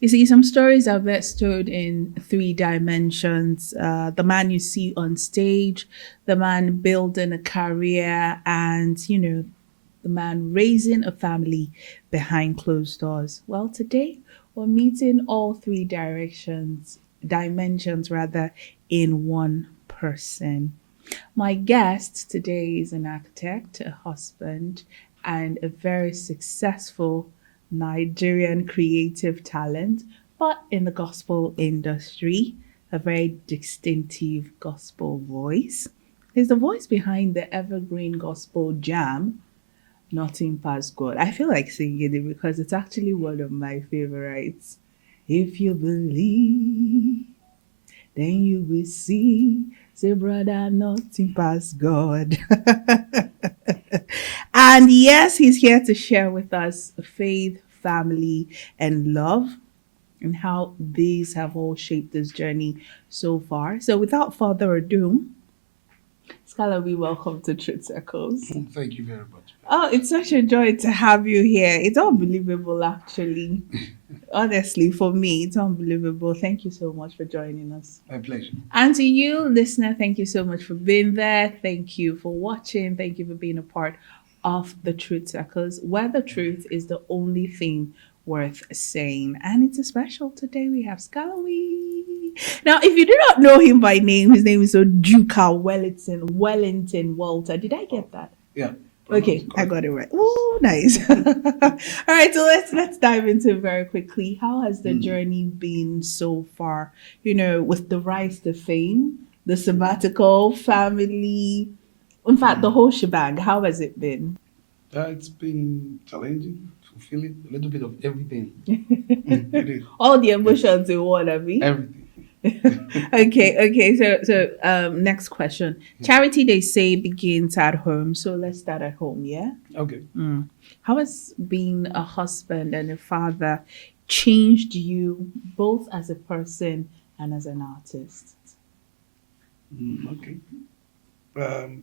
You see, some stories are best told in three dimensions. The man you see on stage, the man building a career, and, the man raising a family behind closed doors. Well, today we're meeting all three dimensions rather, in one person. My guest today is an architect, a husband, and a very successful Nigerian creative talent, but in the gospel industry, a very distinctive gospel voice. He's the voice behind the evergreen gospel jam, Nothing Past God. I feel like singing it because it's actually one of my favorites. If you believe, then you will see. Say, brother, nothing past God. And yes, he's here to share with us faith, family, and love, and how these have all shaped this journey so far. So, without further ado, Scala, we welcome to Truth Circles. Thank you very much. Oh, it's such a joy to have you here. It's unbelievable, actually. Honestly, for me, it's unbelievable. Thank you so much for joining us. My pleasure. And to you, listener, thank you so much for being there. Thank you for watching. Thank you for being a part of the Truth Circles, where the truth is the only thing worth saying. And it's a special today. We have Scalawi. Now, if you do not know him by name, his name is Ojuka Wellington Walter. Did I get that? Yeah. Okay, I got it right. Oh, nice. All right, so let's dive into it very quickly. How has the journey been so far? With the rise to fame, the sabbatical, family, in fact, the whole shebang. How has it been? It's been challenging, fulfilling, a little bit of everything. It is. All the emotions in one, Abby. Everything. Okay. So next question. Charity, they say, begins at home. So let's start at home. Yeah. Okay. How has being a husband and a father changed you both as a person and as an artist? Okay.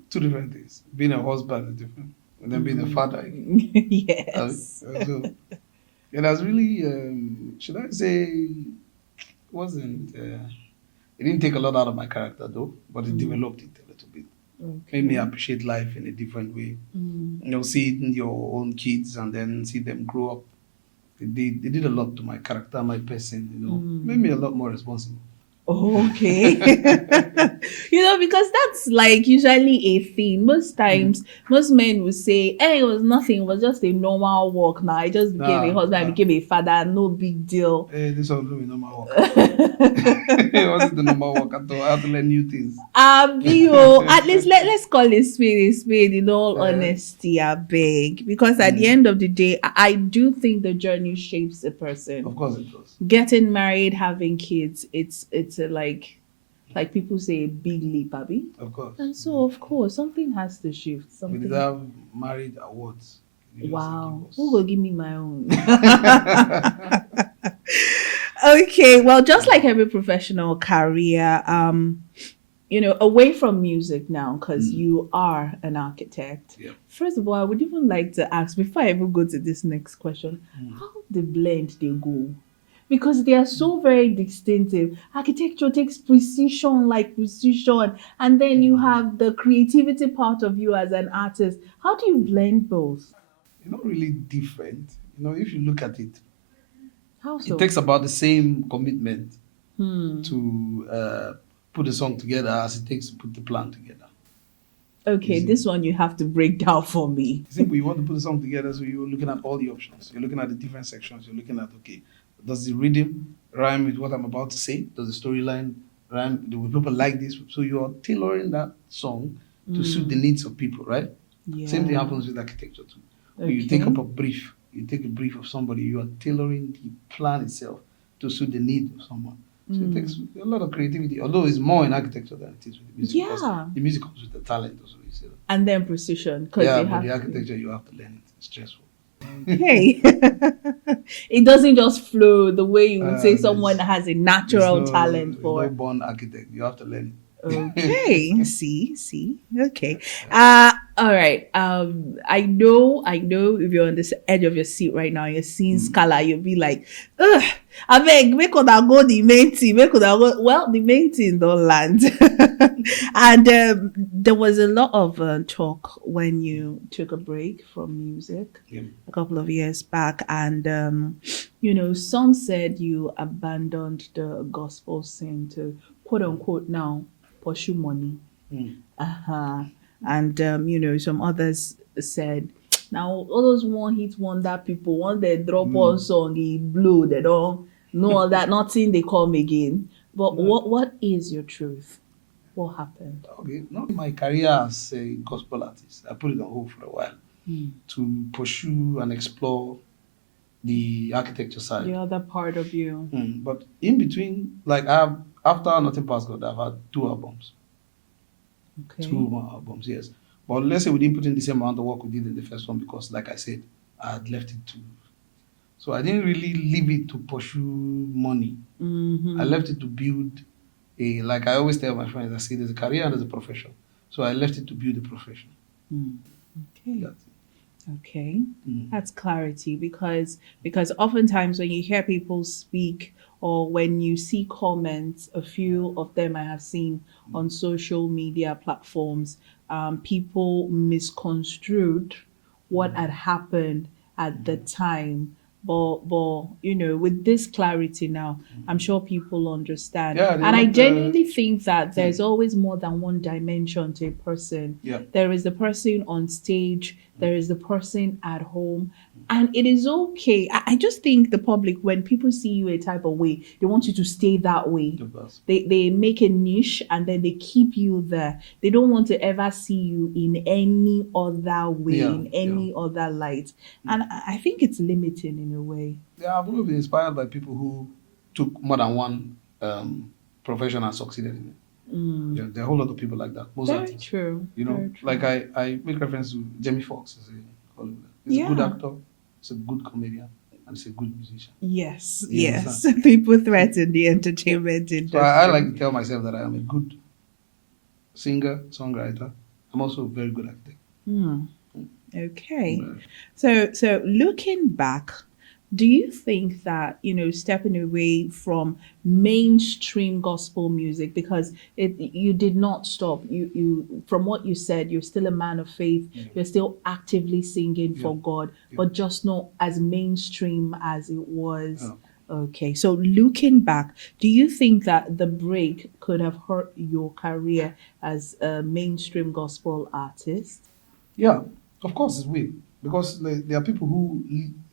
Two different things. Being a husband is different, and then being a father. Again. Yes. So it has really, should I say, wasn't. It didn't take a lot out of my character though, but it developed it a little bit. Made me Okay. appreciate life in a different way. See it in your own kids and then see them grow up. They did a lot to my character, my person, made me a lot more responsible. Okay. Because that's like usually a thing. Most times, most men will say, hey, it was nothing, it was just a normal walk now. I just became a Nah, husband, I nah. became a father, no big deal. This one do normal work. It wasn't the normal work at all. I had to learn new things. Abio, at least let's call it a spade, in all Uh, honesty, I beg. Because at the end of the day, I do think the journey shapes a person. of course it does. Getting married, having kids, it's a like people say, a big leap, Abby. Of course. And so, of course, something has to shift. We Something. deserve married awards. Wow. Give Who will give me my own? us. Okay. Well, just like every professional career, away from music now, because you are an architect. Yeah. First of all, I would even like to ask, before I even go to this next question, how the blend they go? Because they are so very distinctive. Architecture takes precision, like precision, and then you have the creativity part of you as an artist. How do you blend both? Not really different. If you look at it, How it so? takes about the same commitment to put the song together as it takes to put the plan together. Okay, Easy. this one you have to break down for me. Simple, you want to put the song together, so you're looking at all the options. You're looking at the different sections. You're looking at, okay, does the rhythm rhyme with what I'm about to say? Does the storyline rhyme? Do people like this? So you're tailoring that song to suit the needs of people, right? Yeah. Same thing happens with architecture too. When you take Okay. up a brief, you take a brief of somebody, you are tailoring the plan itself to suit the need of someone. So it takes a lot of creativity, although it's more in architecture than it is with the music. Because Yeah. the music comes with the talent also, you see that. And then precision, because Yeah, you but have the to. architecture, you have to learn it. It's stressful. Hey, it doesn't just flow the way you would say someone There's, has a there's natural no, talent there's no for. born architect. You have to learn Okay, it. see. Okay. All right. I know if you're on this edge of your seat right now, you're seeing Scala, you'll be like, ugh, I beg, make una go the main thing. Make una go. Well, the main thing don't land. And there was a lot of talk when you took a break from music Yeah. a couple of years back, and some said you abandoned the gospel scene to quote unquote now pursue money. Mm. Uh-huh. And some others said, now all those one hit wonder people, once they drop one song, he blow, they don't know all that, nothing they come again. But Yeah. what is your truth? What happened? Okay, not my career as a gospel artist. I put it on hold for a while to pursue and explore the architecture side. The other part of you. But in between, like after Nothing Past God, I've had two albums. Okay. Two more albums, yes. But let's say we didn't put in the same amount of work we did in the first one because, like I said, I had left it to. So I didn't really leave it to pursue money. I left it to build like I always tell my friends, I say there's a career and there's a profession. So I left it to build a profession. Okay. That's it. Okay, that's clarity because oftentimes when you hear people speak or when you see comments, a few of them I have seen on social media platforms, people misconstrued what had happened at the time. But with this clarity now, I'm sure people understand. Yeah, they And I want, genuinely think that there's always more than one dimension to a person. Yeah. There is the person on stage, there is the person at home, and it is okay. I just think the public, when people see you a type of way, they want you to stay that way. They make a niche and then they keep you there. They don't want to ever see you in any other way, in any other light. And I think it's limiting in a way. Yeah, I've always been inspired by people who took more than one profession and succeeded in it. Yeah, there are a whole lot of people like that. Most Very artists. true. You know, Very true. like I make reference to Jamie Foxx. He's a good actor, he's a good comedian, and he's a good musician. Yes, You yes. understand? People threaten the entertainment industry. So I like to tell myself that I am a good singer, songwriter. I'm also a very good actor. Okay. Right. So looking back, do you think that, stepping away from mainstream gospel music, because you did not stop, you from what you said, you're still a man of faith, you're still actively singing for God, but just not as mainstream as it was. Okay, so looking back, do you think that the break could have hurt your career as a mainstream gospel artist? Yeah, of course it will. Because there are people who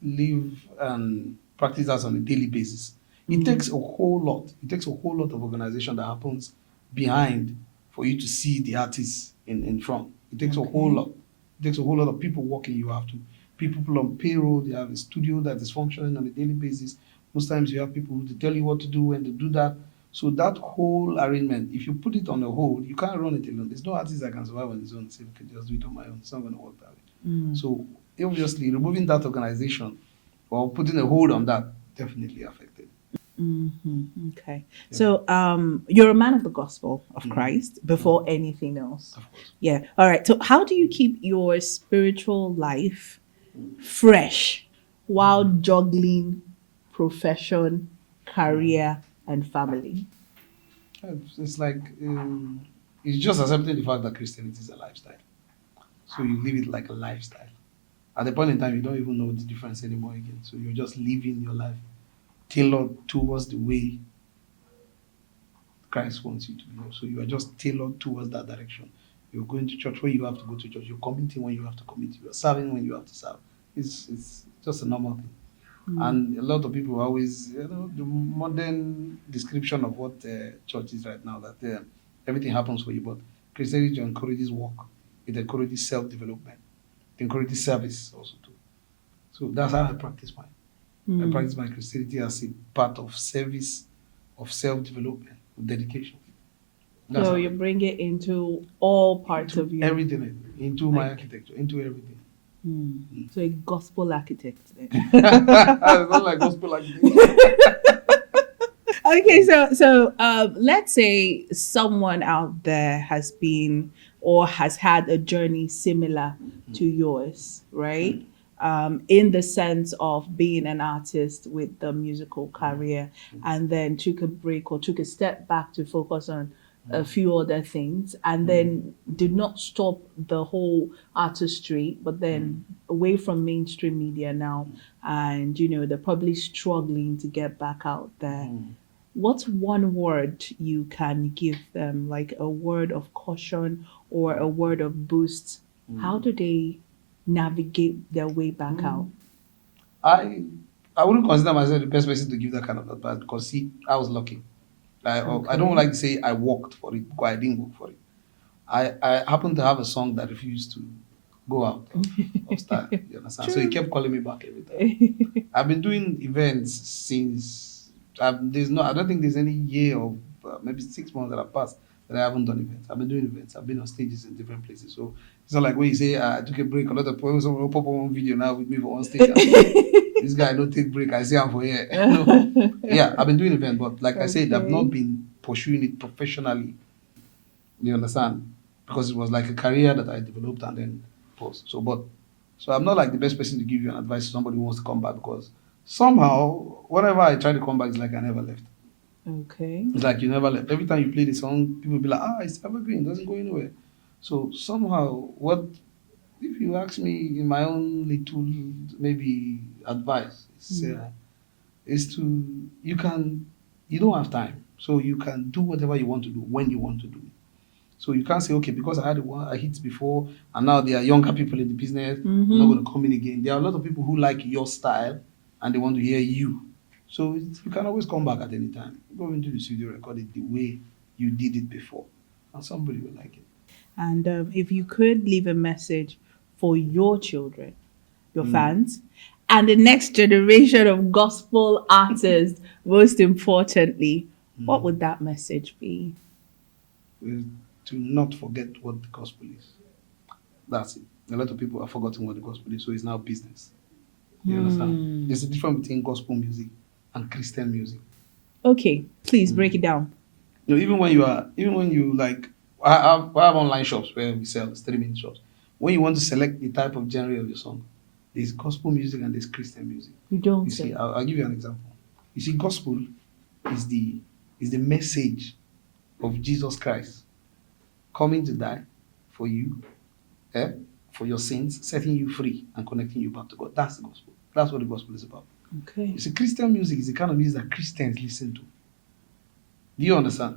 live and practice that on a daily basis. It takes a whole lot. It takes a whole lot of organization that happens behind for you to see the artists in front. It takes a whole lot. It takes a whole lot of people working. You have to people on payroll. They have a studio that is functioning on a daily basis. Most times you have people who tell you what to do when to do that. So that whole arrangement, if you put it on a hold, you can't run it alone. There's no artist that can survive on his own and say, okay, just do it on my own. It's not going to work that way. So obviously removing that organization or putting a hold on that definitely affected. Okay. So you're a man of the gospel of Christ before anything else. Of course. Yeah. All right. So how do you keep your spiritual life fresh while juggling profession, career, and family? It's like it's just accepting the fact that Christianity is a lifestyle. So you live it like a lifestyle. At the point in time, you don't even know the difference anymore again. So you're just living your life tailored towards the way Christ wants you to live. So you are just tailored towards that direction. You're going to church when you have to go to church. You're committing when you have to commit. You're serving when you have to serve. It's just a normal thing. And a lot of people always, the modern description of what church is right now, that everything happens for you. But Christianity encourages work. It encourages self-development. It encourages service also too. So that's how I practice mine. I practice my Christianity as a part of service, of self-development, of dedication. That's So how you bring it into all parts of you. everything, into my architecture, into everything. So a gospel architect then. It's not like gospel architecture. Okay, so let's say someone out there has been or has had a journey similar to yours, right? in the sense of being an artist with the musical career, and then took a break or took a step back to focus on a few other things, and then did not stop the whole artistry, but then away from mainstream media now, and they're probably struggling to get back out there. What's one word you can give them, like a word of caution or a word of boost? How do they navigate their way back out? I I wouldn't consider myself the best person to give that kind of advice because see, I was lucky. I don't Okay. like to say I worked for it because I didn't work for it. I happened to have a song that refused to go out of style. You understand? So he True. kept calling me back every time. I've been doing events since I don't think there's any year of maybe 6 months that have passed that I haven't done events. I've been doing events. I've been on stages in different places. So it's not like when you say I took a break. A lot of people someone will pop on one video now with me for one stage and say this guy don't take break. I say I'm for here. No, yeah, I've been doing events, but like I said, I've not Okay. been pursuing it professionally. You understand? Because it was like a career that I developed and then post. So I'm not like the best person to give you an advice to somebody who wants to come back because somehow whenever I try to come back, it's like I never left. Okay. It's like you never left. Every time you play the song, people be like, it's evergreen, it doesn't go anywhere. So somehow, what if you ask me in my own little maybe advice is to you don't have time, so you can do whatever you want to do when you want to do it. So you can't say, okay, because I had a hit before and now there are younger people in the business, I'm not Mm-hmm. going to come in again. There are a lot of people who like your style and they want to hear you. So you can always come back at any time. Go into the studio, record it the way you did it before, and somebody will like it. And if you could leave a message for your children, your fans, and the next generation of gospel artists, most importantly, what would that message be? Is to not forget what the gospel is. That's it. A lot of people have forgotten what the gospel is, so it's now business. You understand? There's a difference between gospel music and Christian music. Okay, please break it down. Even when you like, I have online shops where we sell streaming shops. When you want to select the type of genre of your song, there's gospel music and there's Christian music. You don't You see, say. I'll give you an example. You see, gospel is the message of Jesus Christ coming to die for you, eh, for your sins, setting you free and connecting you back to God. That's the gospel. That's what the gospel is about. Okay. You see, Christian music is the kind of music that Christians listen to. Do you understand?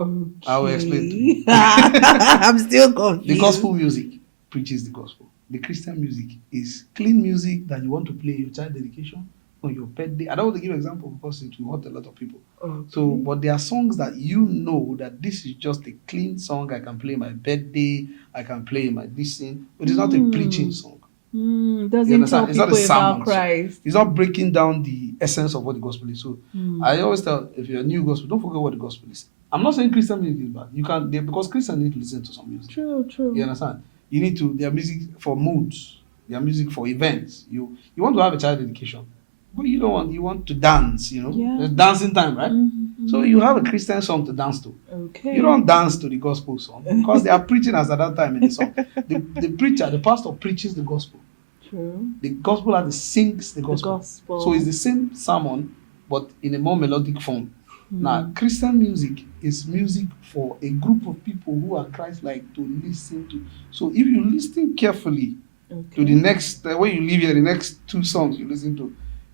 Okay. I will explain to you. I'm still confused. The gospel music preaches the gospel. The Christian music is clean music that you want to play your child dedication on your birthday. I don't want to give an example because it will hurt a lot of people. Okay. So, but there are songs that you know that this is just a clean song. I can play my birthday. I can play my this thing. But it's not a preaching song. You Doesn't tell understand? It's not a people about sermon. Christ. It's not breaking down the essence of what the gospel is. So I always tell if you're a new gospel, don't forget what the gospel is. I'm not saying Christian music is bad. You can because Christians need to listen to some music. True, true. You understand? You need to their music for moods, their music for events. You want to have a child dedication, but you don't want you want to dance. Yeah. There's dancing time, right? So you have a Christian song to dance to. Okay. You don't dance to the gospel song because they are preaching as at that time in the song. The preacher, the pastor preaches the gospel. True. The gospel artist sings the gospel. So it's the same sermon, but in a more melodic form. Now, Christian music is music for a group of people who are Christ-like to listen to. So if you listen carefully to the next, when you leave here, the next two songs you listen to,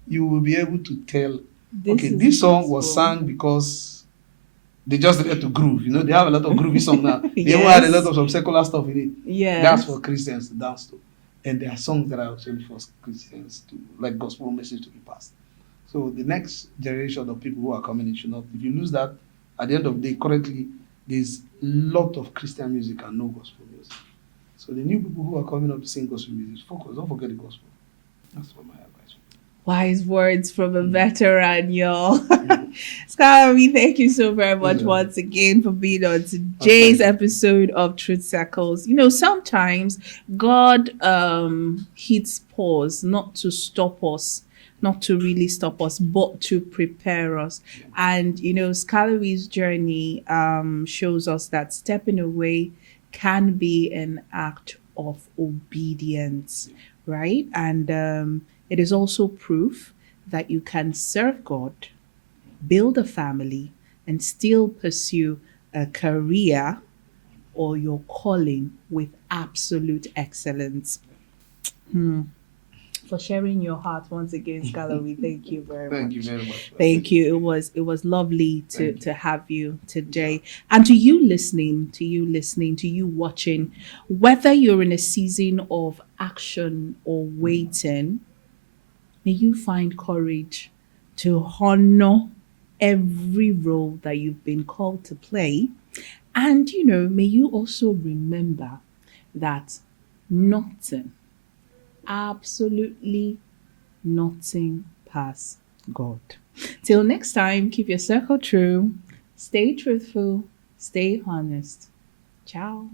you will be able to tell, this song was sung because they just needed to groove. They have a lot of groovy songs now. They even had a lot of some secular stuff in it. Yes. That's for Christians to dance to. And there are songs that are actually for Christians to, like gospel message to be passed. So the next generation of people who are coming in should not, if you lose that, at the end of the day, currently, there's a lot of Christian music and no gospel music. So the new people who are coming up to sing gospel music, focus, don't forget the gospel. That's what my advice would be. Wise words from a veteran, y'all. Skylar, thank you so very much once again for being on today's episode of Truth Circles. Sometimes God hits pause not to stop us, not to really stop us, but to prepare us. And, Skalari's journey shows us that stepping away can be an act of obedience. right? And it is also proof that you can serve God, build a family, and still pursue a career or your calling with absolute excellence. For sharing your heart once again, Scholar, we thank you very Thank you much. very much. Thank you. It was lovely to Thank you. to have you today. And to you listening, to you watching, whether you're in a season of action or waiting, may you find courage to honor every role that you've been called to play. And may you also remember that nothing, absolutely nothing past God. Till next time, keep your circle true, stay truthful, stay honest. Ciao.